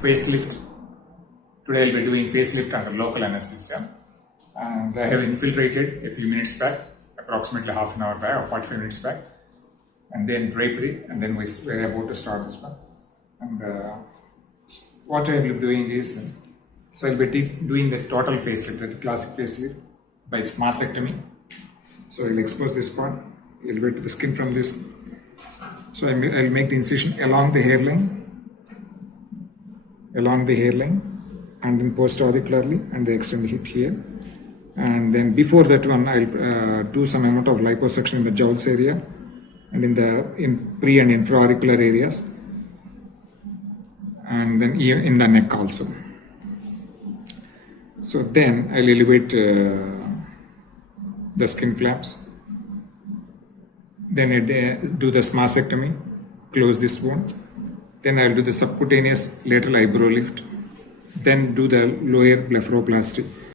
facelift. Today I'll be doing facelift under local anesthesia, and I have infiltrated a few minutes back, approximately half an hour back or 45 minutes back, and then drapery, and then we're about to start this one. And what I will be doing is, so I'll be doing the total facelift, the classic facelift by mastectomy. So I'll expose this part a little bit to the skin from this. So I'll make the incision along the hairline, and then post-auricularly, and they extend it here. And then before that one, I'll do some amount of liposuction in the jowls area and in the pre and infra-auricular areas, and then in the neck also. So then I'll elevate the skin flaps. Then do the mastectomy, close this wound. Then I'll do the subcutaneous lateral eyebrow lift. Then do the lower blepharoplasty.